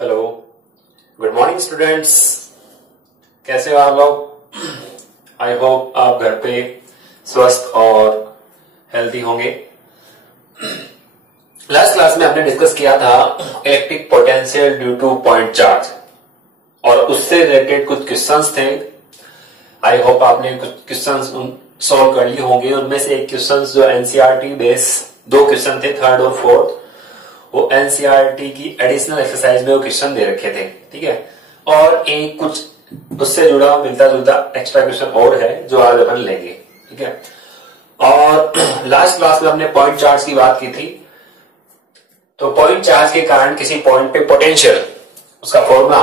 Hello, good morning students. कैसे हो आप लोग? आई होप आप घर पे स्वस्थ और हेल्थी होंगे। लास्ट क्लास में हमने डिस्कस किया था electric potential due to point charge और उससे रिलेटेड कुछ क्वेश्चंस थे। आई होप आपने कुछ क्वेश्चंस सॉल्व कर लिए होंगे। उनमें से एक क्वेश्चन जो एनसीईआरटी बेस दो क्वेश्चन थे, थर्ड और फोर्थ, वो एनसीईआरटी की एडिशनल एक्सरसाइज में वो क्वेश्चन दे रखे थे। ठीक है, और एक कुछ उससे जुड़ा मिलता जुलता एक्स्ट्रा क्वेश्चन और है जो आज अपन लेंगे। ठीक है, और लास्ट क्लास में हमने पॉइंट चार्ज की बात की थी। तो पॉइंट चार्ज के कारण किसी पॉइंट पे पोटेंशियल, उसका फॉर्मूला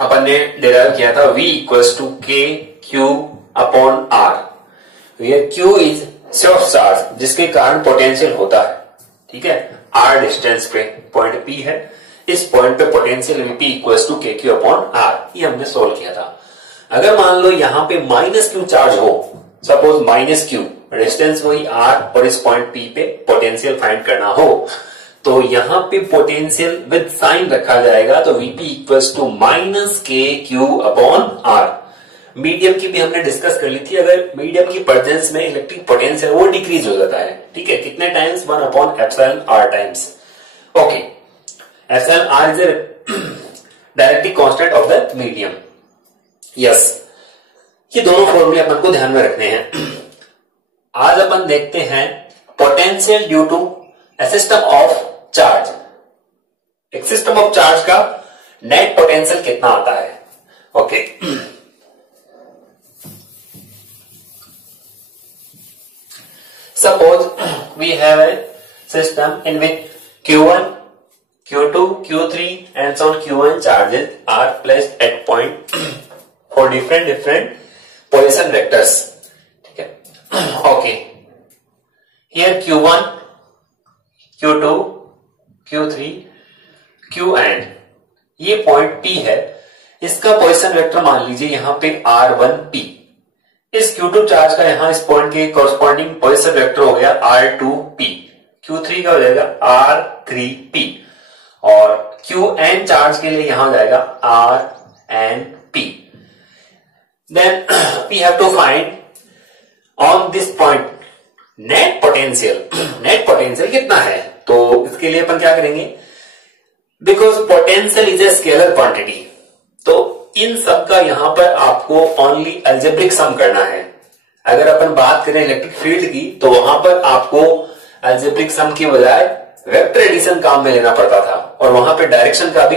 अपन ने डिराइव किया था, V equals to K Q upon R. Q is source charge जिसके कारण पोटेंशियल होता है। ठीक है, आर डिस्टेंस पे पॉइंट P है, इस पॉइंट पे potential Vp equals to K Q upon R, ये हमने सोल्व किया था। अगर मान लो यहां पे माइनस क्यू चार्ज हो, सपोज माइनस क्यू, डिस्टेंस वही आर और इस पॉइंट P पे पोटेंशियल फाइंड करना हो, तो यहां पे पोटेंशियल विद साइन रखा जाएगा, तो Vp इक्वल्स टू माइनस के क्यू अपॉन आर। मीडियम की भी हमने डिस्कस कर ली थी। अगर मीडियम की प्रेजेंस में इलेक्ट्रिक पोटेंशियल वो डिक्रीज हो जाता है। ठीक है, कितने times? 1 upon epsilon R times. Okay, epsilon R is a directly constant of the medium. Yes, ये दोनों फॉर्मूले अपन को ध्यान में रखने हैं। आज अपन देखते हैं potential due to a system of charge. एक सिस्टम ऑफ चार्ज का नेट पोटेंशियल कितना आता है। ओके, suppose we have a system in which Q1, Q2, Q3 and so on Q1 charges are placed at point for different position vectors. ठीक है, okay, here Q1, Q2, Q3, Q and ये point P है। इसका position vector मान लीजिए यहां पे R1P। इस Q2 चार्ज का यहां इस पॉइंट के कॉरस्पॉन्डिंग पोजिशन वेक्टर हो गया R2P, Q3 का हो जाएगा R3P और Qn चार्ज के लिए यहां हो जाएगा RnP। Then we have to find on this point net potential. Net potential कितना है? तो इसके लिए अपन क्या करेंगे, because potential is a scalar quantity, तो इन सब का यहां पर आपको ओनली अलजेब्रिक सम करना है। अगर अपन बात करें इलेक्ट्रिक फील्ड की, तो वहां पर आपको अलजेब्रिक सम की बजाय वेक्टर एडिशन काम में लेना पड़ता था और वहां पे डायरेक्शन का भी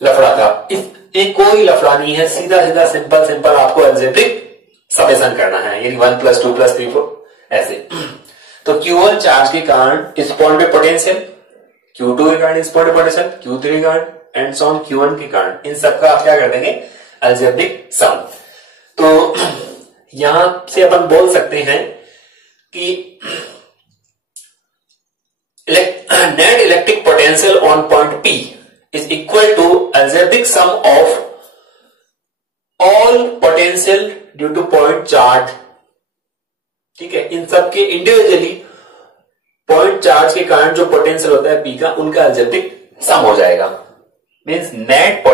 लफड़ा था। एक कोई लफड़ा नहीं है, सीधा सीधा सिंपल सिंपल आपको अलजेब्रिक समेशन करना है, यानी 1 + 2 + 3 4 ऐसे। तो Q1 चार्ज के कारण इस पॉइंट पे पोटेंशियल, Q2 के कारण इस पॉइंट पे पोटेंशियल, Q3 के कारण एंड सो ऑन Q1 के कारण, इन सबका आप क्या कर देंगे, अलजेब्रिक सम। तो यहां से अपन बोल सकते हैं कि net electric potential on point P is equal to algebraic sum of all potential due to point charge. ठीक है, इन सबके इंडिविजुअली पॉइंट चार्ज के कारण जो पोटेंशियल होता है P का, उनका अलजेब्रिक सम हो जाएगा। Means net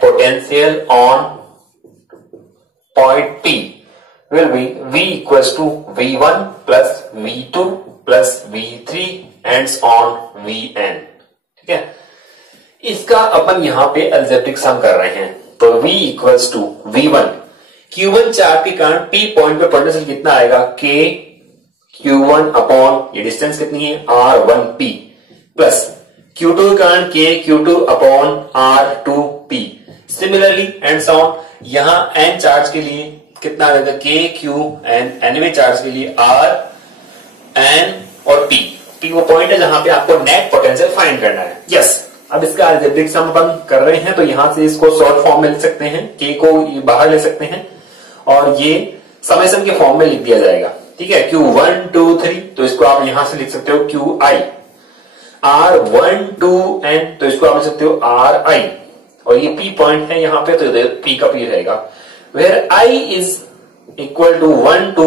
potential on point P will be V equals to V1 plus V2 plus V3 and on Vn। ठीक है, इसका अपन यहां पे अलजेब्रिक सम कर रहे हैं। तो V equals to V1, Q1 charge के कारण P पॉइंट पे पोटेंशियल कितना आएगा, K Q1 अपॉन ये डिस्टेंस कितनी है R1P प्लस Q2 के कारण K Q2 upon R2P। Similarly and so on, यहां N चार्ज के लिए कितना आएगा, K Q एंड Nवे चार्ज के लिए R N और P वो पॉइंट है जहां पे आपको नेट पोटेंशियल फाइंड करना है। यस, अब इसका अलजेब्रिक सम अपन कर रहे हैं, तो यहां से इसको शॉर्ट फॉर्म में लिख सकते हैं, K को ये बाहर ले सकते हैं और ये समेशन के फॉर्म में लिख दिया जाएगा। ठीक है, Q1 2 3, तो इसको आप यहां से लिख सकते हो QI, R1 2 N, तो इसको आप लिख सकते हो RI, और ये P पॉइंट है यहां पे, तो P का P रहेगा। Where I is equal to 1 to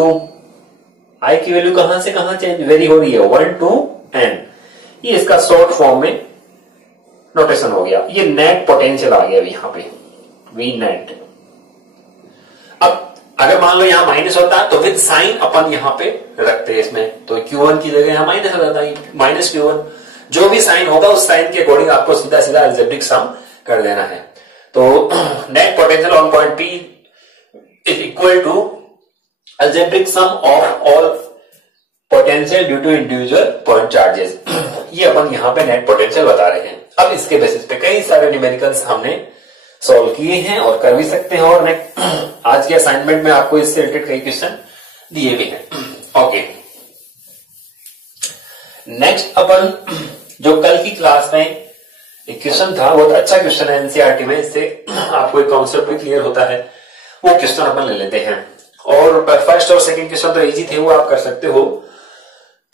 I की वैल्यू कहां से कहां चेंज वेरी हो रही है, 1 to N। ये इसका शॉर्ट फॉर्म में नोटेशन हो गया। ये नेट पोटेंशियल आ गया यहां पे, वी नेट। अब अगर मान लो यहां माइनस होता तो विद साइन अपन यहां पे रखते हैं इसमें, तो Q1 की जगह यहां माइनस हो जाता है, माइनस Q1। जो भी साइन होगा उस साइन के अकॉर्डिंग आपको सीधा सीधा अलजेब्रिक सम कर देना है। तो net potential on point P is equal to algebraic sum of all potential due to individual point charges. ये अपन यहां पे नेट पोटेंशियल बता रहे हैं। अब इसके बेसिस पे कई सारे न्यूमेरिकल्स हमने सॉल्व किए हैं और कर भी सकते हैं, और आज के असाइनमेंट में आपको इससे रिलेटेड कई क्वेश्चन दिए भी हैं। ओके, नेक्स्ट अपन जो कल की क्लास में एक क्वेश्चन था, बहुत अच्छा क्वेश्चन है एनसीईआरटी में, इससे आपको एक कॉन्सेप्ट भी क्लियर होता है, वो क्वेश्चन अपन ले लेते हैं। और फर्स्ट और सेकंड क्वेश्चन तो इजी थे, वो आप कर सकते हो।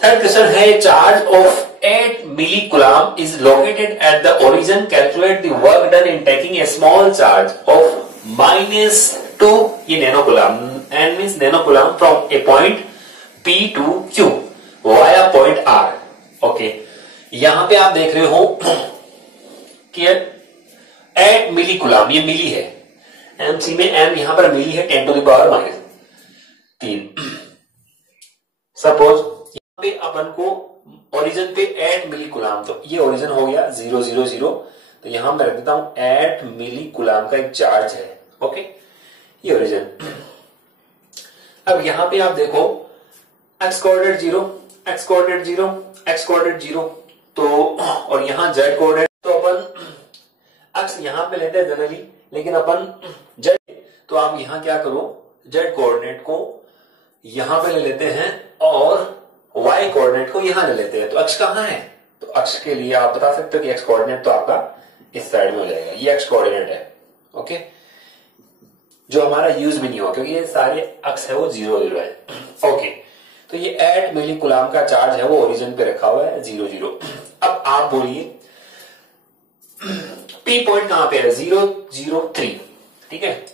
थर्ड क्वेश्चन है, charge of 8 millicoulomb is located at the origin. Calculate the work done in taking a small charge of -2 ये nanocoulomb, n means nanocoulomb from a point P to Q via point R. Okay, यहां पे आप देख रहे हो कि 8 millicoulomb, ये मिली है, एमसी में m यहां पर मिली है 10⁻³ सपोज यहां पे अपन को ओरिजिन पे 8 मिलीकूलम, तो ये ओरिजिन हो गया 0 0 0, तो यहां मैं रख देता हूं 8 मिलीकूलम का एक चार्ज है। ओके, ये ओरिजिन। अब यहां पे आप देखो x coordinate 0, x coordinate 0, x coordinate 0, तो और यहां z कोऑर्डिनेट, तो अपन x यहां पे लेते हैं जनरली, लेकिन अपन z, तो आप यहां क्या करो, z कोऑर्डिनेट को यहां पे ले लेते हैं और y कोऑर्डिनेट को यहां ले लेते हैं। तो अक्ष कहां है, तो अक्ष के लिए आप बता सकते हो कि x कोऑर्डिनेट तो आपका इस साइड में हो जाएगा, ये x कोऑर्डिनेट है। ओके, जो हमारा यूज भी नहीं हुआ क्योंकि ये सारे अक्ष है वो 0 0 है। ओके, तो ये 8 मिलीकूलम का चार्ज है वो ओरिजिन पे रखा हुआ है 0 0। अब आप बोलिए P पॉइंट कहां पे है, 0 0 3, ठीक है,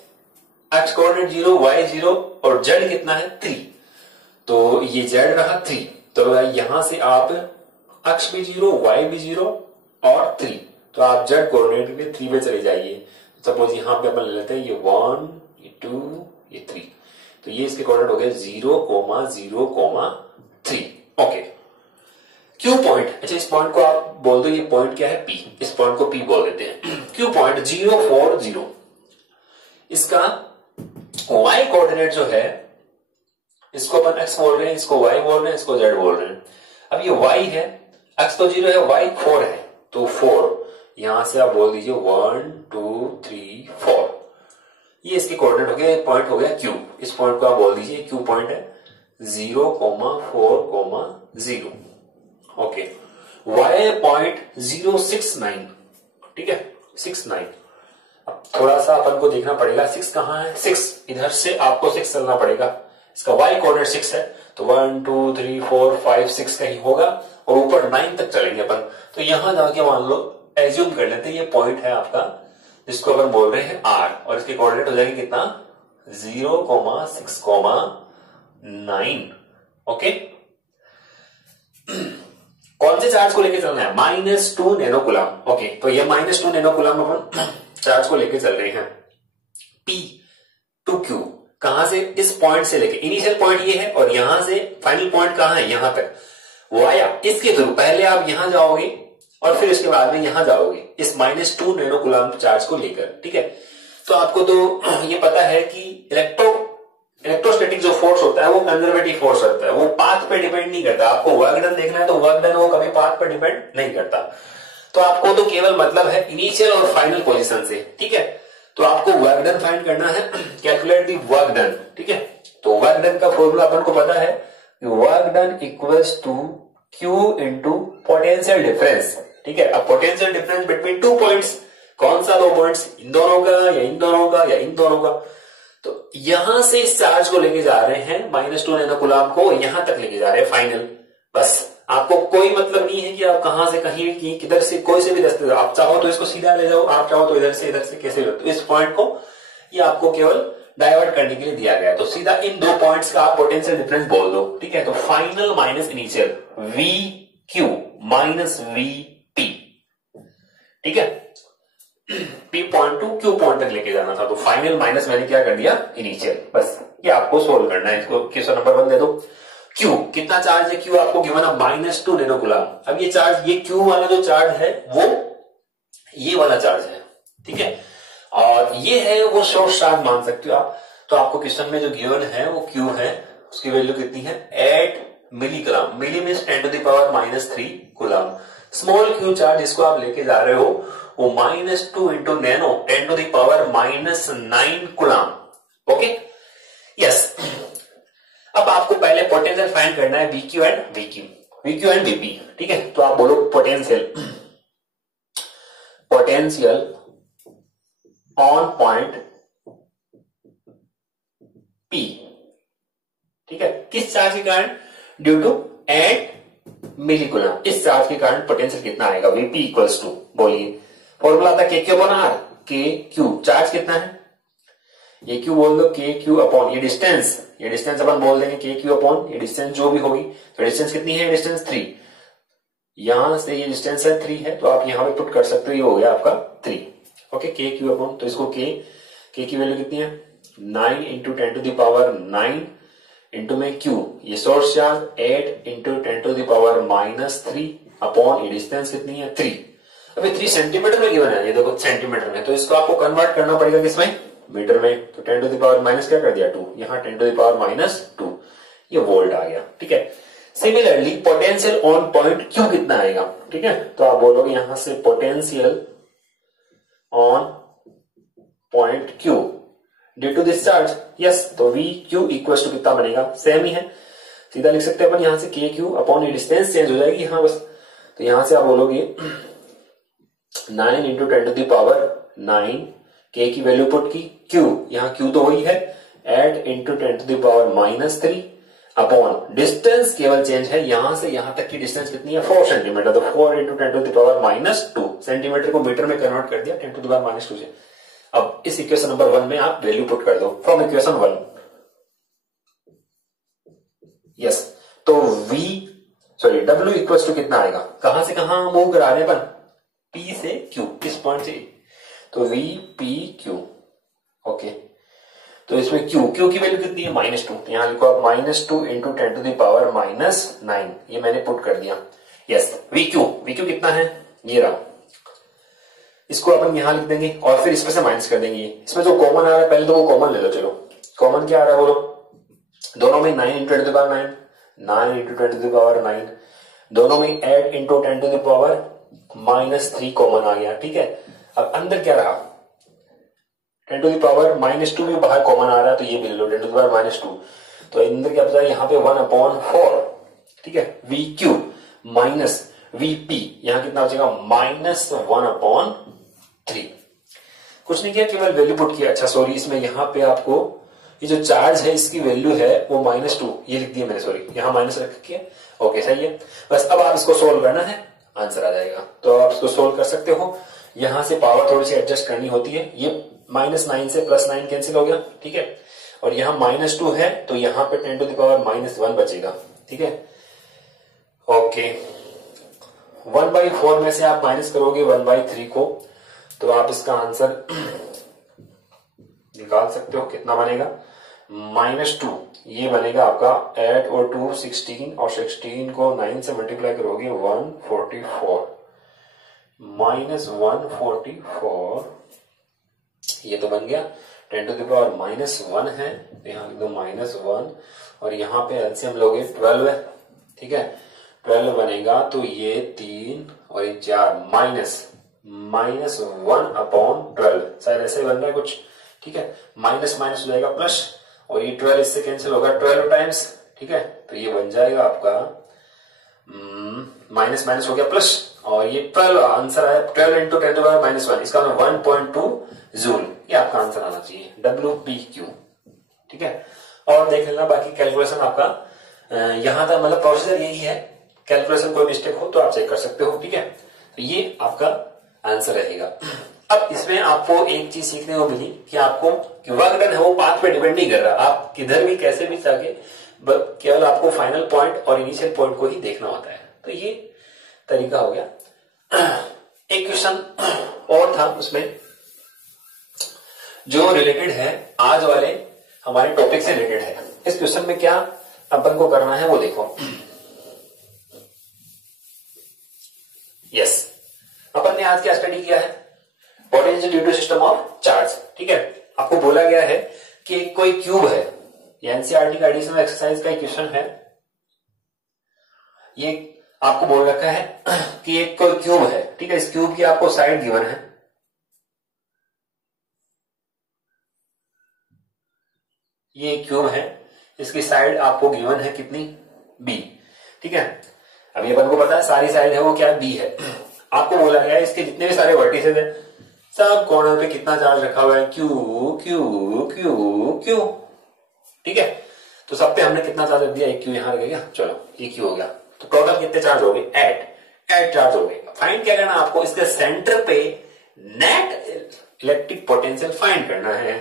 x कोऑर्डिनेट 0, y 0 और z कितना है 3, तो ये z रहा 3, तो यहां से आप x भी 0, y भी 0 और 3, तो आप z कोऑर्डिनेट पे 3 पे चले जाइए। सपोज यहां पे अपन ले लेते हैं ये 1, ये 2, ये 3, तो ये इसके कोऑर्डिनेट हो गए 0, 0, 3। ओके, Q पॉइंट, अच्छा इस पॉइंट को आप बोल दो, ये पॉइंट क्या है P, इस पॉइंट को P बोल देते हैं। Q पॉइंट 0 4 0, इसका y कोऑर्डिनेट जो है इसको अपन x बोल रहे हैं, इसको y बोल रहे हैं, इसको z बोल रहे हैं। अब ये y है, x तो 0 है, y 4 है, तो 4 यहां से आप बोल दीजिए 1 2 3 4, ये इसके कोऑर्डिनेट हो गए, पॉइंट हो गया Q। इस पॉइंट को आप बोल दीजिए Q पॉइंट है 0, 4, 0। ओके, y पॉइंट 0 6 9, ठीक है 6 9। अब थोड़ा सा अपन को देखना पड़ेगा 6 कहां है, 6 इधर से आपको 6 चलना पड़ेगा, इसका y कोऑर्डिनेट 6 है, तो 1 2 3 4 5 6 कहीं होगा और ऊपर 9 तक चलेंगे अपन। तो यहां जाके मान लो एज्यूम कर लेते हैं ये पॉइंट है आपका, जिसको अपन बोल रहे हैं R, और इसके कोऑर्डिनेट हो जाएंगे कितना 0, 6, 9। ओके, कौन से चार्ज को लेके चलना है, -2 नैनोकूलम। ओके, तो ये -2 नैनोकूलम अपन चार्ज को लेके चल रहे हैं P टू Q, कहां से, इस पॉइंट से लेके, इनिशियल पॉइंट ये है और यहां से फाइनल पॉइंट कहां है, यहां तक, वाया इसके थ्रू पहले आप यहां जाओगे और फिर इसके बाद में यहां जाओगे इस -2 नैनोकूलम चार्ज को लेकर। ठीक है, तो आपको तो ये पता है कि इलेक्ट्रोस्टैटिक जो फोर्स होता है वो कंजर्वेटिव फोर्स होता है, वो पाथ पे डिपेंड नहीं करता। आपको वर्क डन देखना है तो वर्क डन वो कभी पाथ पे डिपेंड नहीं करता, तो आपको तो केवल मतलब है इनिशियल और फाइनल पोजीशन से। ठीक है, तो आपको वर्क डन फाइंड करना है, कैलकुलेट दी वर्क डन। ठीक है, तो वर्क डन का फॉर्मूला अपन को पता है, work done equals to Q into potential difference. ठीक है, अब पोटेंशियल डिफरेंस बिटवीन 2 पॉइंट्स, कौन सा 2 पॉइंट्स, इन दोनों का या इन दोनों का या इन दोनों का। तो यहां से इस चार्ज को लेके जा रहे हैं -2 नैनोकूलम को, यहां तक लेके जा रहे हैं फाइनल। बस आपको कोई मतलब नहीं है कि आप कहां से कहीं की किधर से कोई से भी रास्ते, आप चाहो तो इसको सीधा ले जाओ, आप चाहो तो इधर से कैसे भी, तो इस पॉइंट को ये आपको केवल डाइवर्ट करने के लिए दिया गया है। तो सीधा इन 2 पॉइंट्स का आप पोटेंशियल डिफरेंस बोल दो। ठीक है, तो final minus initial VQ minus V P, ठीक है। P point two Q point तक लेके जाना था, तो फाइनल माइनस मैंने क्या कर दिया इनिशियल। बस ये आपको सोल्व करना है। इसको क्वेश्चन नंबर 1 दे दो। Q कितना चार्ज है, Q आपको गिवन है -2 नैनो कूलम। अब ये चार्ज, ये Q वाला जो चार्ज है वो ये वाला चार्ज है, ठीक है, और ये है वो सोर्स चार्ज मान सकते हो आप। तो आपको क्वेश्चन में जो गिवन है वो Q है, उसकी वैल्यू कितनी है 8 milligram. Milli means 10 to the power -3 coulomb. Small Q charge जिसको आप लेके जा रहे हो वो -2 into nano 10 to the power -9 coulomb. Okay, yes. अब आपको पहले पोटेंशियल फाइंड करना है VQ and VQ and VP, ठीक है। तो आप बोलो पोटेंशियल ऑन पॉइंट P, ठीक है, किस चार्ज के कारण, ड्यू टू 8 मिली कूलम। इस चार्ज के कारण पोटेंशियल कितना आएगा, VP इक्वल्स टू, बोलिए फॉर्मूला आता है KQ upon R। KQ charge कितना है, ये Q बोल दो, KQ अपॉन ये डिस्टेंस अपन बोल देंगे KQ अपॉन ये डिस्टेंस जो भी होगी। तो डिस्टेंस कितनी है, डिस्टेंस 3, यहां से ये डिस्टेंस है 3 है, तो आप यहां पे पुट कर सकते हो, ये हो गया आपका 3। ओके, KQ अपॉन, तो इसको K की वैल्यू कितनी है 9 into 10 to the power 9 into में Q, ये source charge 8 into 10 to the power -3 upon ये डिस्टेंस कितनी है 3। अभी 3 सेंटीमीटर में गिवन है, ये देखो सेंटीमीटर में, तो इसको आपको कन्वर्ट करना पड़ेगा किसमें, मीटर में। तो 10 टू द पावर माइनस क्या कर दिया 2, यहाँ 10 टू द पावर -2, ये वोल्ट आ गया, ठीक है। Similarly potential on point Q कितना आएगा, ठीक है। तो आप बोलोगे यहां से potential on point Q due to this charge, yes. तो VQ इक्वल टू कितना बनेगा, सेम ही है, सीधा लिख सकते हैं अपन यहां से KQ अपॉन ये डिस्टेंस चेंज हो जाएगी यहां बस। तो यहां से आप बोलोगे 9 into 10 to the power 9, K की वैल्यू पुट की, Q यहाँ Q तो वही है 8 into 10 to the power -3 upon distance केवल चेंज है, यहां से यहां तक की डिस्टेंस कितनी है 4 सेंटीमीटर। तो 4 into 10 to the power -2 centimetre को मीटर में कन्वर्ट कर दिया 10 टू द पावर -2 से। अब इस इक्वेशन नंबर 1 में आप वैल्यू पुट कर दो फ्रॉम इक्वेशन 1, यस। तो W इक्वल टू कितना आएगा, कहां से कहां मूव करा रहे हैं अपन, P से Q, इस पॉइंट से, तो VPQ, ओके। तो इसमें Q की वैल्यू कितनी है -2, यहां लिखो आप -2 इंटू 10 टू द पावर -9, ये मैंने पुट कर दिया, यस। VQ कितना है, ये रहा, इसको अपन यहां लिख देंगे और फिर इसमें से माइनस कर देंगे। इसमें जो कॉमन आ रहा है पहले तो वो कॉमन ले लो, चलो कॉमन क्या आ रहा है बोलो, दोनों में 9 into 10 to the power 9 into 10 to the power 9, दोनों में 8 into 10 to the power -3 common आ गया, ठीक है। अब अंदर क्या रहा 10 टू द पावर -2 भी बाहर कॉमन आ रहा है, तो ये भी ले लो 10 टू द पावर -2, तो अंदर क्या बचा यहाँ पे 1/4, ठीक है। VQ माइनस VP, यहाँ कितना बचेगा -1/3। कुछ नहीं किया, केवल वैल्यू पुट किया। अच्छा सॉरी, इसमें यहाँ पे आपको ये जो चार्ज है इसकी वैल्यू है वो -2, ये लिख दिया मैंने, सॉरी यहाँ माइनस रख के, ओके सही है। बस अब आप इसको सोल्व करना है, आंसर आ जाएगा। तो आप इसको सोल्व कर सकते हो, यहां से पावर थोड़ी सी एडजस्ट करनी होती है, ये -9 से +9 कैंसिल हो गया, ठीक है। और यहाँ -2 है तो यहाँ पे 10 टू द पावर -1 बचेगा, ठीक है, ओके। 1/4 में से आप माइनस करोगे 1/3 को, तो आप इसका आंसर निकाल सकते हो, कितना बनेगा -2, ये बनेगा आपका 8 और 2 16, और 16 को 9 से मल्टीप्लाई करोगे 144, -144, ये तो बन गया 10 टू द पावर -1 है, तो यहाँ लिख दो -1, और यहाँ पे एलसीएम लोगे 12 है, ठीक है, 12 बनेगा, तो ये 3 और ये 4 -1/12, शायद ऐसे ही बन रहा है कुछ, ठीक है। माइनस माइनस हो जाएगा प्लस, और ये 12 इससे कैंसिल होगा 12 टाइम्स, ठीक है। तो ये बन जाएगा आपका माइनस माइनस हो गया प्लस, और ये 12 आंसर आया 12 इंटू 10 टू द पावर -1, इसका 1.2 जूल, ये आपका आंसर आना चाहिए WPQ, ठीक है। और देख लेना बाकी कैलकुलेशन आपका यहां तक, मतलब प्रोसीजर यही है, कैलकुलेशन कोई मिस्टेक हो तो आप चेक कर सकते हो, ठीक है। तो ये आपका आंसर रहेगा। अब इसमें आपको एक चीज सीखने को मिली कि आपको वर्क डन है वो पाथ पे डिपेंड नहीं कर रहा, आप किधर भी कैसे भी जाके केवल आपको फाइनल पॉइंट और इनिशियल पॉइंट को ही देखना होता है। तो ये तरीका हो गया। एक क्वेश्चन और था उसमें जो रिलेटेड है आज वाले हमारे टॉपिक से रिलेटेड है। इस क्वेश्चन में क्या अपन को करना है वो देखो। यस, अपन ने आज क्या स्टडी किया है, potential due to system of charge. ठीक है, आपको बोला गया है कि कोई क्यूब है, ये एनसीईआरटी का एडिशनल एक्सरसाइज का एक क्वेश्चन है। ये आपको बोल रखा है कि एक कोई क्यूब है, ठीक है, इस क्यूब की आपको साइड गिवन है, ये क्यूब है, इसकी साइड आपको गिवन है कितनी, बी। ठीक है, अभी अपन को पता है सारी साइड है वो क्या है, बी है। आपको बोला गया है इसके जितने भी सारे वर्टिसेस है सब कॉर्नर पे कितना चार्ज रखा हुआ है, क्यू क्यू क्यू क्यू। ठीक है, तो सब पे हमने कितना चार्ज रख दिया, एक क्यू यहां लगेगा, चलो ये क्यू हो गया, तो टोटल कितने चार्ज हो गए, एट चार्ज हो गए। फाइंड क्या करना आपको, इसके सेंटर पे नेट इलेक्ट्रिक पोटेंशियल फाइंड करना है।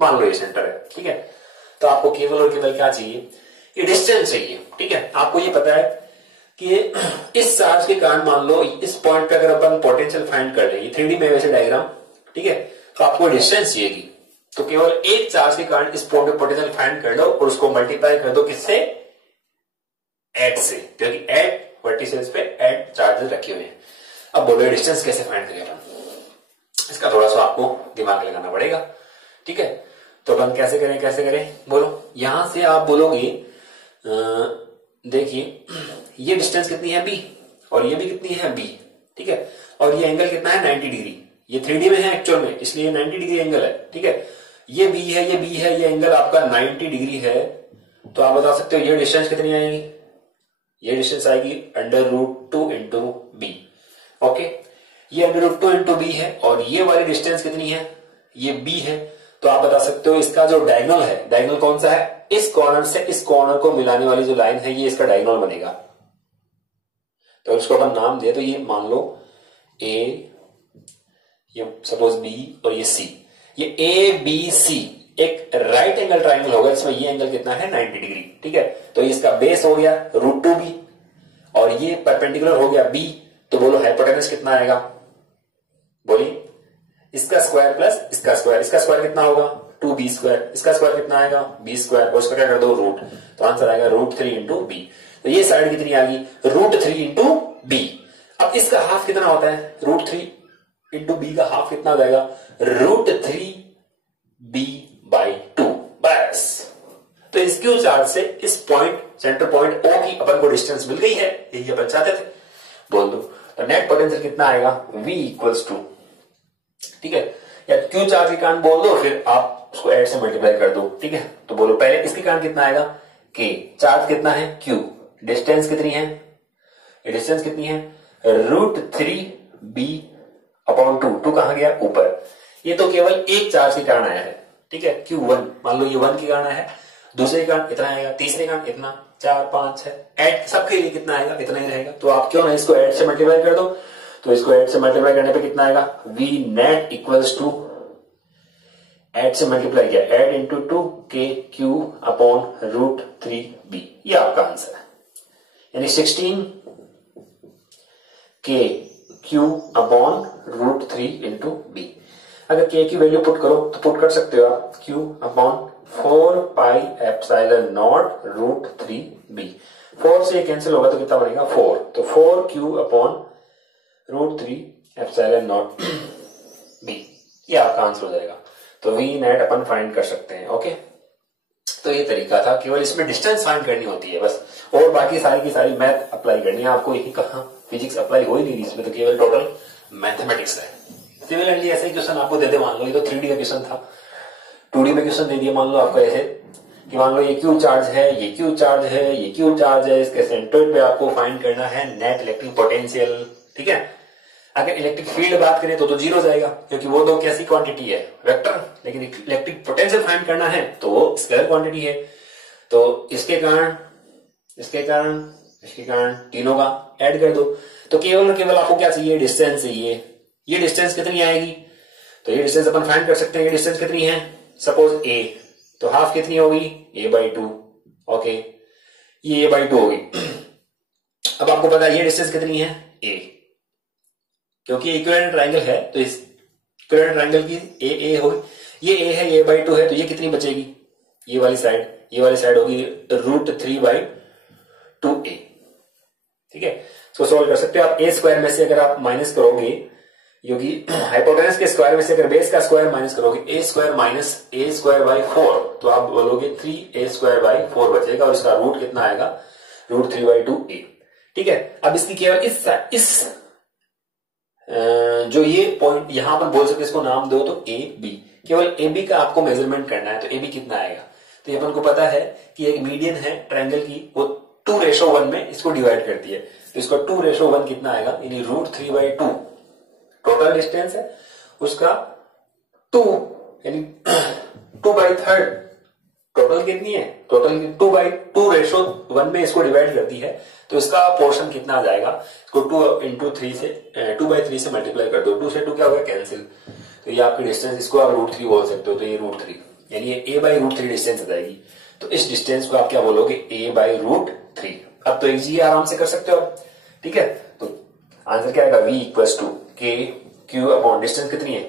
मान लो ये सेंटर है, ठीक है, तो आपको केवल और केवल क्या चाहिए, ये डिस्टेंस चाहिए। ठीक है, आपको ये पता है कि इस चार्ज के कारण मान लो इस पॉइंट पे अगर अपन पोटेंशियल फाइंड कर लें, 3D में वैसे डायग्राम, ठीक है, तो आपको डिस्टेंस चाहिएगी, तो केवल एक चार्ज के कारण इस पॉइंट पे पोटेंशियल फाइंड कर दो और उसको मल्टीप्लाई कर दो किससे, एट से, क्योंकि एट वर्टिसेस पे एट चार्जेस रखे हुए हैं। अब बोलो डिस्टेंस कैसे फाइंड करें अपन, इसका थोड़ा सा आपको दिमाग लगाना पड़ेगा। ठीक है, तो अपन कैसे करें बोलो। यहां से आप बोलोगे देखिए ये डिस्टेंस कितनी है बी और ये भी कितनी है बी। ठीक है, और ये एंगल कितना है 90 डिग्री, ये 3D में है एक्चुअल में, इसलिए 90 डिग्री एंगल है। ठीक है, ये बी है, ये बी है, ये एंगल आपका 90 डिग्री है, तो आप बता सकते हो ये डिस्टेंस कितनी आएगी, ये डिस्टेंस आएगी √2 इंटू बी। ओके, ये √2 इंटू बी है और ये वाली डिस्टेंस कितनी है, ये बी है, तो आप बता सकते हो इसका जो डायगोनल है, डायगोनल कौन सा है, इस कॉर्नर से इस कॉर्नर को मिलाने वाली जो लाइन है ये इसका डायगोनल बनेगा। तो उसको अपन नाम दे, तो ये मान लो ए, ये सपोज बी और ये सी, ये ए बी सी एक राइट एंगल ट्राइंगल होगा, इसमें ये एंगल कितना है 90 डिग्री। ठीक है, तो इसका बेस हो गया √2b और ये परपेंडिकुलर हो गया b, तो बोलो हाइपोटेनस कितना आएगा, बोलिए, इसका स्क्वायर प्लस इसका स्क्वायर कितना होगा 2b², इसका स्क्वायर कितना आएगा b², और इसका क्या कर दो रूट, तो आंसर आएगा √3 इंटू बी। तो ये साइड कितनी आ गई, √3 इंटू बी। अब इसका हाफ कितना होता है, √3 इंटू बी का हाफ कितना हो जाएगा, √3b/2। बस, तो इस क्यू चार्ज से इस पॉइंट सेंटर पॉइंट ओ की अपन को डिस्टेंस मिल गई है, यही अपन चाहते थे। बोल दो तो नेट पोटेंशियल कितना आएगा, v = ठीक है, या क्यू चार्ज के कारण बोल दो, फिर आप उसको एट से मल्टीप्लाई कर दो। ठीक है, तो बोलो पहले इसके कारण कितना आएगा, k, चार्ज कितना है q, डिस्टेंस कितनी है, ये डिस्टेंस कितनी है √3b/2, 2 कहां गया ऊपर, ये तो केवल एक चार्ज के कारण आया है। ठीक है, q1 मान लो ये 1 के कारण है, दूसरे के कारण इतना आएगा, तीसरे कारण इतना, 4 5 6 8 सबके लिए कितना आएगा, इतना ही रहेगा। तो आप क्यों ना इसको 8 से मल्टीप्लाई कर दो, तो इसको 8 से मल्टीप्लाई करने पे कितना आएगा, v net = 8 से मल्टीप्लाई किया 8 इंटू 2kq/√3b, ये आपका आंसर है, यानी 16kq/√3 इंटू बी। अगर k की वैल्यू पुट करो तो पुट कर सकते हो आप q/4πε0√3b। 4 से कैंसिल होगा तो कितना बनेगा 4, तो 4q/√3ε0b, ये आपका आंसर हो जाएगा। तो v नेट अपन फाइंड कर सकते हैं। ओके, तो ये तरीका था, केवल इसमें डिस्टेंस फाइंड करनी होती है बस, और बाकी सारी की सारी मैथ अप्लाई करनी है आपको। यही कहा फिजिक्स अप्लाई हो ही नहीं रही इसमें, तो केवल टोटल मैथमेटिक्स है। सिमिलरली ऐसे ही क्वेश्चन आपको दे दे, मान लो ये तो 3D का क्वेश्चन था, 2D में क्वेश्चन दे दिया मान लो आपको ऐसे कि मान लो ये क्यू चार्ज है, ये क्यू चार्ज है, ये क्यू चार्ज है, इसके सेंटर पे आपको फाइंड करना है नेट इलेक्ट्रिक पोटेंशियल। ठीक है, अगर इलेक्ट्रिक फील्ड बात करें तो 0 जाएगा, क्योंकि वो तो कैसी क्वांटिटी है, वेक्टर, लेकिन इलेक्ट्रिक पोटेंशियल फाइंड करना है तो वो स्केलर क्वांटिटी है। तो इसके कारण तीनों का ऐड कर दो, तो केवल और केवल आपको क्या चाहिए, डिस्टेंस चाहिए। ये डिस्टेंस कितनी आएगी, तो ये डिस्टेंस अपन फाइंड कर सकते हैं। ये डिस्टेंस कितनी है, सपोज a, तो हाफ कितनी होगी a/2। ओके, ये a/2 होगी। अब आपको पता है ये डिस्टेंस कितनी है ए, क्योंकि इक्विवेलेंट ट्रायंगल है तो इस इक्विवेलेंट ट्रायंगल की ए होगी, ये ए है, ए बाई 2 है, तो ये कितनी बचेगी, ये वाली साइड होगी √3/2a। ठीक है, इसको सोल्व कर सकते हो आप। ए स्क्वायर में से अगर आप माइनस करोगे, क्योंकि हाइपोटेनस के स्क्वायर में से अगर बेस का स्क्वायर माइनस करोगे, A square minus A square by 4, तो आप बोलोगे 3a स्क्वायर बाई 4 बचेगा, और इसका रूट कितना आएगा, √3/2a। ठीक है, अब इसकी केवल इस जो ये पॉइंट यहां पर बोल सकते, इसको नाम दो तो ए बी, केवल ए बी का आपको मेजरमेंट करना है, तो ए बी कितना आएगा, तो ये अपन को पता है कि एक मीडियन है ट्रायंगल की, वो 2:1 में इसको डिवाइड करती है, तो इसका 2:1 कितना आएगा, यानी √3/2 टोटल डिस्टेंस है, उसका 2 यानी 2/3 टोटल कितनी है, टोटल 2/2:1 में इसको डिवाइड करती है, तो इसका पोर्शन कितना आ जाएगा, इसको 2/3 से मल्टीप्लाई कर दो, 2 से 2 क्या होगा, कैंसिल, तो ये आपकी डिस्टेंस, इसको आप √3 बोल सकते हो, तो ये √3 यानी ये a/√3 डिस्टेंस आ जाएगी, तो इस डिस्टेंस को आप क्या बोलोगे, a/√3। अब तो इजी आराम से कर सकते हो, ठीक है, तो आंसर क्या आएगा, v = KQ डिस्टेंस कितनी है,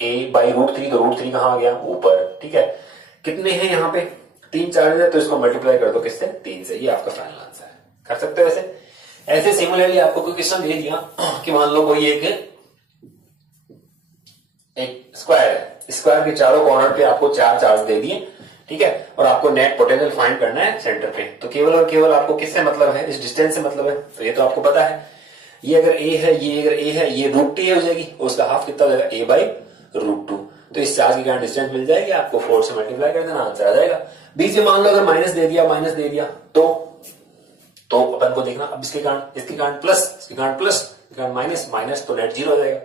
a/√3, तो √3 कहां आ गया, ऊपर। ठीक है, कितने हैं यहाँ पे, 3 चार्जेस है, तो इसको मल्टीप्लाई कर दो किससे, 3 से, ये आपका फाइनल आंसर है। कर सकते हो ऐसे सिमिलरली आपको कोई क्वेश्चन दे दिया कि मान लो कोई एक स्क्वायर है, स्क्वायर के चारों कॉर्नर पे आपको 4 चार्ज दे दिए, ठीक है, और आपको नेट पोटेंशियल फाइंड करना है सेंटर पे, तो केवल और केवल आपको किससे मतलब है, इस डिस्टेंस से मतलब है, तो ये तो आपको पता है, ये अगर a है, ये √3 हो जाएगी, और उसका हाफ कितना हो जाएगा, a/√2, तो इस चार्ज की कारण डिस्टेंस मिल जाएगी आपको, 4 से मल्टीप्लाई कर देना, आंसर आ जाएगा। बीच में मान लो अगर माइनस दे दिया तो अपन को देखना, अब इसके कारण प्लस, इसके कारण प्लस, इसके कारण माइनस, तो नेट 0 हो जाएगा,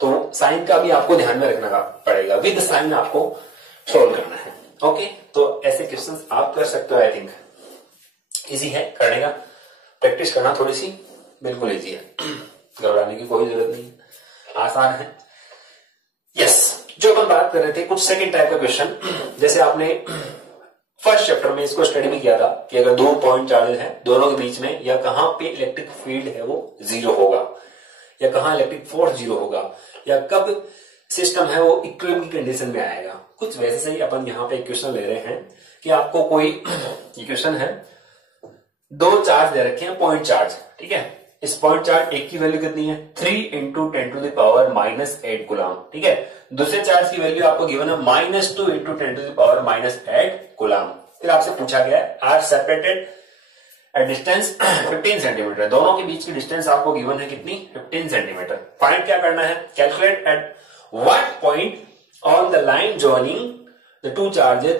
तो साइन का भी आपको ध्यान में रखना पड़ेगा, विद साइन आपको सोल्व करना है। ओके, तो ऐसे क्वेश्चंस आप कर सकते हो, आई थिंक इजी है करने का, प्रैक्टिस करना थोड़ी सी, बिल्कुल इजी है, घबराने की कोई जरूरत नहीं है, आसान है। यस, जो अपन बात कर रहे थे कुछ सेकंड टाइप का क्वेश्चन, जैसे आपने फर्स्ट चैप्टर में इसको स्टडी भी किया था कि अगर 2 पॉइंट चार्जेस हैं, दोनों के बीच में या कहां पे इलेक्ट्रिक फील्ड है वो 0 होगा, या कहां इलेक्ट्रिक फोर्स 0 होगा, या कब सिस्टम है वो इक्विलिब्रियम की कंडीशन में आएगा, कुछ वैसे से ही अपन यहाँ पे इक्वेशन ले रहे हैं कि आपको कोई इक्वेशन है, 2 चार्ज दे रखे हैं, पॉइंट चार्ज, ठीक है, इस पॉइंट चार्ज एक की वैल्यू कितनी है, 3 × 10⁻⁸ कूलम, ठीक है, दूसरे चार्ज की वैल्यू आपको गिवन है -2 × 10⁻⁸ कूलम। फिर आपसे पूछा गया है are separated at distance 15 centimetre, दोनों के बीच की डिस्टेंस आपको गिवन है कितनी, 15 सेंटीमीटर। फाइंड क्या करना है, calculate at what point on the line joining the 2 charges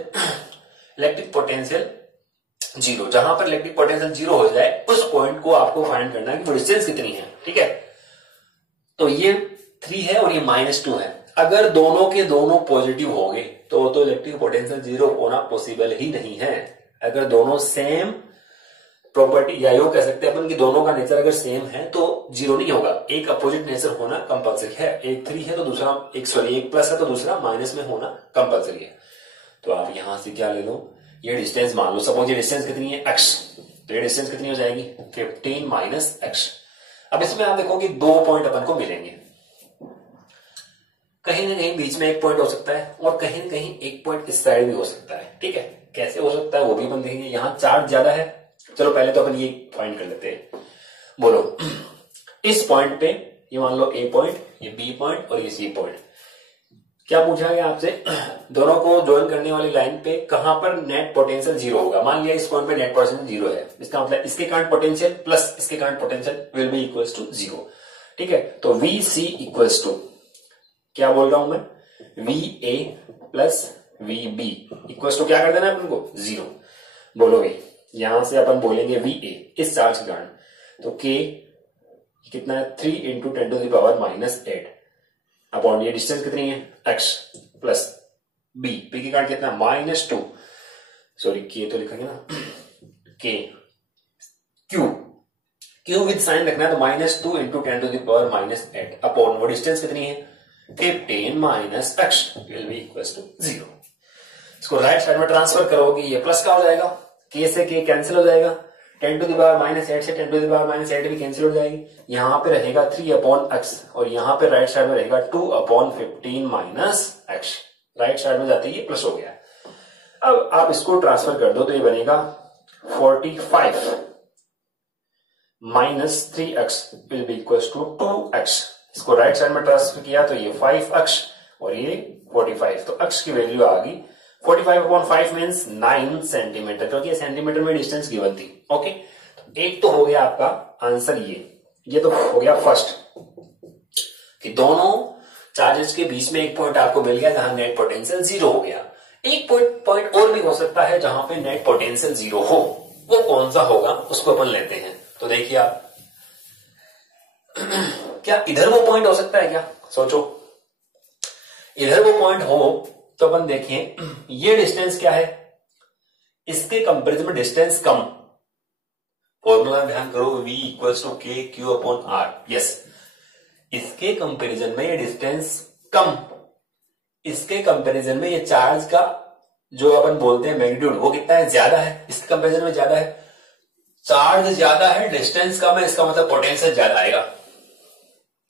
electric potential 0, जहां पर इलेक्ट्रिक पोटेंशियल 0 हो जाए उस पॉइंट को आपको फाइंड करना है कि वो डिस्टेंस कितनी है, ठीक है, तो ये 3 है और ये -2 है, अगर दोनों के दोनों पॉजिटिव हो गए तो इलेक्ट्रिक पोटेंशियल 0 होना पॉसिबल ही नहीं है। अगर दोनों सेम प्रॉपर्टी, या यो कह सकते हैं अपन कि दोनों का नेचर अगर सेम है तो 0 नहीं होगा, एक अपोजिट नेचर होना कंपल्सरी है, एक 3 है तो दूसरा एक प्लस है तो दूसरा माइनस में होना कंपल्सरी है। तो आप यहां से क्या ले लो, ये डिस्टेंस मान लो, सपोज ये डिस्टेंस कितनी है, x, तो ये डिस्टेंस कितनी हो जाएगी, 15 - x। अब इसमें आप देखो कि 2 पॉइंट अपन को मिलेंगे, कहीं ना कहीं बीच में एक पॉइंट हो सकता है और कहीं ना कहीं एक पॉइंट इस साइड भी हो सकता है, ठीक है, कैसे हो सकता है वो भी अपन देखेंगे। यहां चार्ज ज्यादा है, चलो पहले तो अपन ये फाइंड कर लेते हैं, बोलो इस पॉइंट पे ये मान लो A पॉइंट, ये B पॉइंट और ये C पॉइंट, क्या पूछा गया आपसे, दोनों को ज्वाइन करने वाली लाइन पे कहां पर नेट पोटेंशियल 0 होगा। मान लिया इस पॉइंट पे नेट पोटेंशियल 0 है, इसका मतलब इसके कारण पोटेंशियल प्लस इसके कारण potential will be equals to 0, ठीक है, तो VC इक्वल्स टू क्या बोल रहा हूं मैं, VA plus VB equals to क्या कर देना है अपन को, 0। बोलोगे यहां से अपन बोलेंगे VA इस चार्ज के कारण, तो K कितना है, 3 × 10⁻⁸ अपॉन ये डिस्टेंस कितनी है, x प्लस B के कारण कितना, -2, सॉरी K तो लिखेंगे ना, K Q विद साइन रखना है, तो -2 × 10⁻⁸ अपॉन वो डिस्टेंस कितनी है, 15 - x will be equals to 0। इसको राइट साइड में ट्रांसफर करोगे, ये प्लस का हो जाएगा, K से K कैंसिल हो जाएगा, 10⁻⁸ से 10⁻⁸ भी कैंसिल हो जाएगी। यहाँ पे रहेगा 3/x और यहाँ पे राइट साइड में रहेगा 2/15 - x। राइट साइड में जाते ही ये प्लस हो गया। अब आप इसको ट्रांसफर कर दो तो ये बनेगा 45 - 3x will be equal to 2x। इसको राइट साइड में ट्रांसफर किया तो ये 5x और ये 45। तो x की वैल्यू आ गई 45/5 मीन्स 9 सेंटीमीटर, क्योंकि सेंटीमीटर में डिस्टेंस गिवन थी। ओके, तो एक तो हो गया आपका आंसर ये तो हो गया फर्स्ट कि दोनों चार्जेस के बीच में एक पॉइंट आपको मिल गया जहां नेट पोटेंशियल 0 हो गया। एक पॉइंट और भी हो सकता है जहां पे नेट पोटेंशियल 0 हो, वो कौन सा होगा उसको अपन लेते हैं। तो देखिए आप क्या इधर वो पॉइंट हो सकता है क्या? सोचो, इधर वो पॉइंट हो तो अपन देखिए ये डिस्टेंस क्या है, इसके कंपेरिजन में डिस्टेंस कम। फॉर्मूला ध्यान करो, v = kq/r। यस, इसके कंपेरिजन में ये डिस्टेंस कम, इसके कंपेरिजन में ये चार्ज का जो अपन बोलते हैं मैग्नीट्यूड वो कितना है, ज्यादा है। इसके कंपेरिजन में ज्यादा है, चार्ज ज्यादा है, डिस्टेंस कम है, इसका मतलब पोटेंशियल ज्यादा आएगा।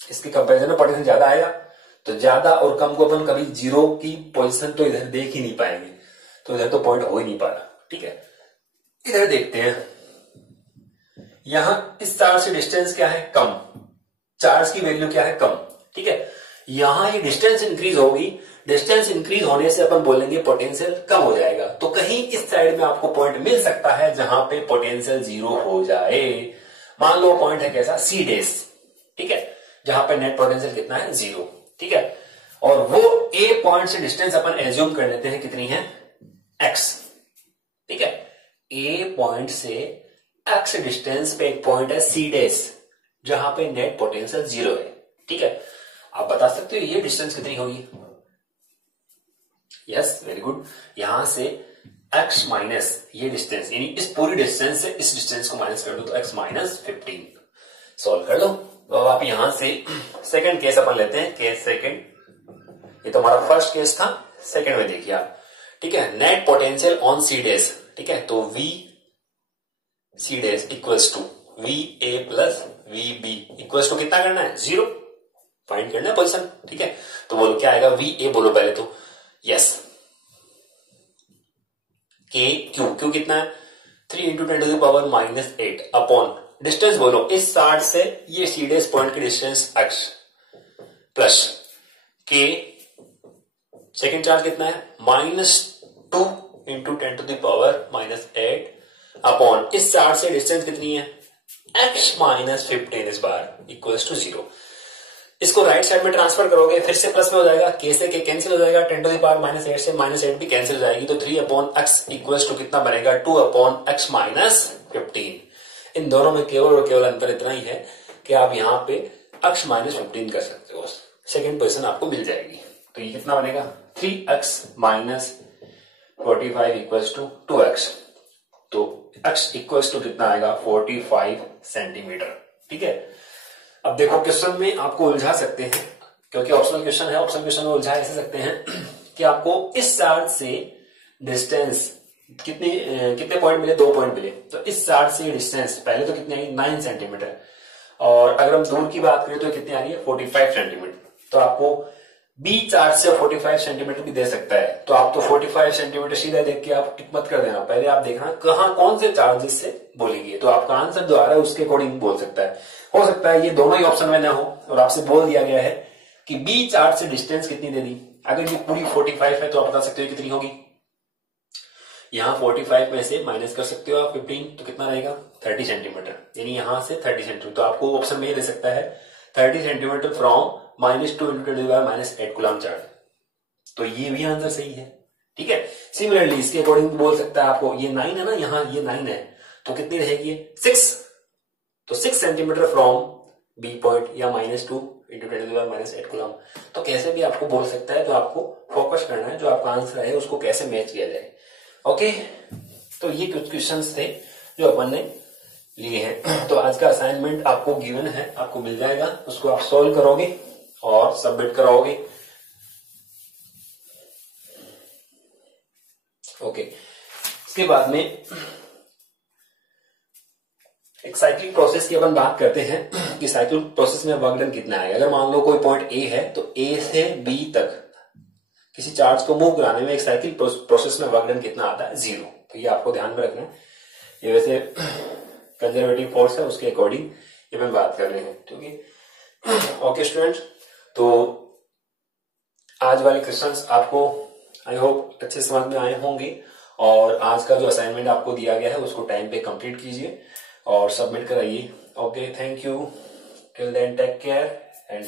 इसके कंपेरिजन में पोटेंशियल ज्यादा आएगा, तो ज्यादा और कम को अपन कभी जीरो की पोजीशन तो इधर देख ही नहीं पाएंगे, तो इधर तो पॉइंट हो ही नहीं पा रहा। ठीक है, इधर देखते हैं, यहां इस चार्ज से डिस्टेंस क्या है, कम, चार्ज की वैल्यू क्या है, कम। ठीक है, यहां ये डिस्टेंस इंक्रीज होगी, डिस्टेंस इंक्रीज होने से अपन बोलेंगे पोटेंशियल कम हो जाएगा। तो कहीं इस साइड में आपको पॉइंट मिल सकता है जहां पे पोटेंशियल 0 हो जाए। मान लो पॉइंट है कैसा, C डैश। ठीक है, जहां पे नेट पोटेंशियल कितना है, 0। ठीक है, और वो A पॉइंट से डिस्टेंस अपन एज्यूम कर लेते हैं कितनी है, x। ठीक है, A पॉइंट से x डिस्टेंस पे एक पॉइंट है C डैश जहां पे नेट पोटेंशियल 0 है। ठीक है, आप बता सकते हो ये डिस्टेंस कितनी होगी। Yes, very good. यहां से x माइनस ये डिस्टेंस, यानी इस पूरी डिस्टेंस से इस डिस्टेंस को माइनस कर दो तो x - 15। सॉल्व कर लो। तो अब आप यहां से सेकंड केस अपन लेते हैं, केस सेकंड। ये तो हमारा फर्स्ट केस था, सेकंड में देखिए आप। ठीक है, net potential on C dash. ठीक है, तो V C dash equals to VA + VB equals to कितना करना है, 0 फाइंड करना है पोजीशन। ठीक है, तो बोलो क्या आएगा, VA बोलो पहले तो। यस, क्यू कितना है, 3 × 10⁻⁸ अपॉन डिस्टेंस बोलो इस चार्ज से ये C डैश पॉइंट की distance x plus K second charge कितना है, -2 × 10⁻⁸ अपॉन इस चार्ज से डिस्टेंस कितनी है, x - 15 इस बार इक्वल्स टू 0। इसको राइट साइड में ट्रांसफर करोगे फिर से प्लस में हो जाएगा, K से K कैंसिल हो जाएगा, 10⁻⁸ से -8 भी कैंसिल हो जाएगी, तो 3/x इक्वल्स टू कितना बनेगा, 2/x - 15। इन दोनों में केवल और केवल अंतर इतना ही है कि आप यहां पे x - 15 कर सकते हो, सेकेंड पोजीशन आपको मिल जाएगी। तो ये कितना बनेगा, 3x - 45 इक्वल्स टू 2x। तो x इक्वल्स टू कितना आएगा, 45 सेंटीमीटर। ठीक है, अब देखो क्वेश्चन में आपको उलझा सकते हैं, क्योंकि ऑप्शनल क्वेश्चन है, ऑप्शनल क्वेश्चन में उलझा ऐसे सकते हैं कि आपको इस चार्ज से डिस्टेंस कितने पॉइंट मिले, 2 पॉइंट मिले। तो इस चार्ज से डिस्टेंस पहले तो कितनी आई, 9 सेंटीमीटर, और अगर हम दूर की बात करें तो कितनी आ रही है, 45 सेंटीमीटर। तो आपको B चार्ज से 45 सेंटीमीटर भी दे सकता है, तो आप तो 45 सेंटीमीटर सीधा देख के आप टिक मत कर देना, पहले आप देखना कहां कौन से चार्जेस से बोलेंगे, तो आपका आंसर जो आ रहा है उसके अकॉर्डिंग बोल सकता है। हो सकता है ये दोनों ही ऑप्शन में ना हो और आपसे बोल दिया गया है कि B चार्ज से डिस्टेंस कितनी दे दी। अगर ये पूरी 45 है तो आप बता सकते हो कितनी होगी, यहां 45 में से माइनस कर सकते हो आप 15, तो कितना रहेगा, 30 सेंटीमीटर, यानी यहां से 30 सेंटीमीटर। तो आपको ऑप्शन में ये दे सकता है 30 सेंटीमीटर फ्रॉम -2 × 10⁻⁸ कूलम चार्ज। तो ये भी आंसर सही है। ठीक है, सिमिलरली इसके अकॉर्डिंग बोल सकता है आपको, ये 9 है ना, यहां ये 9 है, तो कितनी रहेगी, 6। तो 6 सेंटीमीटर फ्रॉम B पॉइंट या -2 × 10⁻⁸ कूलम। तो कैसे भी आपको बोल सकता है, जो आपको फोकस करना है, जो आपका आंसर है उसको कैसे मैच किया जाए। ओके, तो ये कुछ क्वेश्चंस थे जो अपन ने लिए हैं। तो आज का असाइनमेंट आपको गिवन है, आपको मिल जाएगा, उसको आप सॉल्व करोगे और सबमिट कराओगे। ओके, इसके बाद में एक साइक्लिक प्रोसेस की अपन बात करते हैं कि साइक्लिक प्रोसेस में वर्क डन कितना है। अगर मान लो कोई पॉइंट ए है तो ए से बी तक किसी चार्ज को मूव कराने में एक साइक्लिक प्रोसेस में वर्क डन कितना आता है, 0। तो ये आपको ध्यान में रखना है। ये वैसे कंजर्वेटिव फोर्स है, उसके अकॉर्डिंग ये मैं बात कर रहे हैं, ठीक है। ओके स्टूडेंट्स, तो आज वाले क्वेश्चंस आपको आई होप अच्छे समझ में आए होंगे और आज का जो असाइनमेंट आपको दिया गया है उसको टाइम पे कंप्लीट कीजिए और सबमिट कराइए। Okay, thank you, till then take care and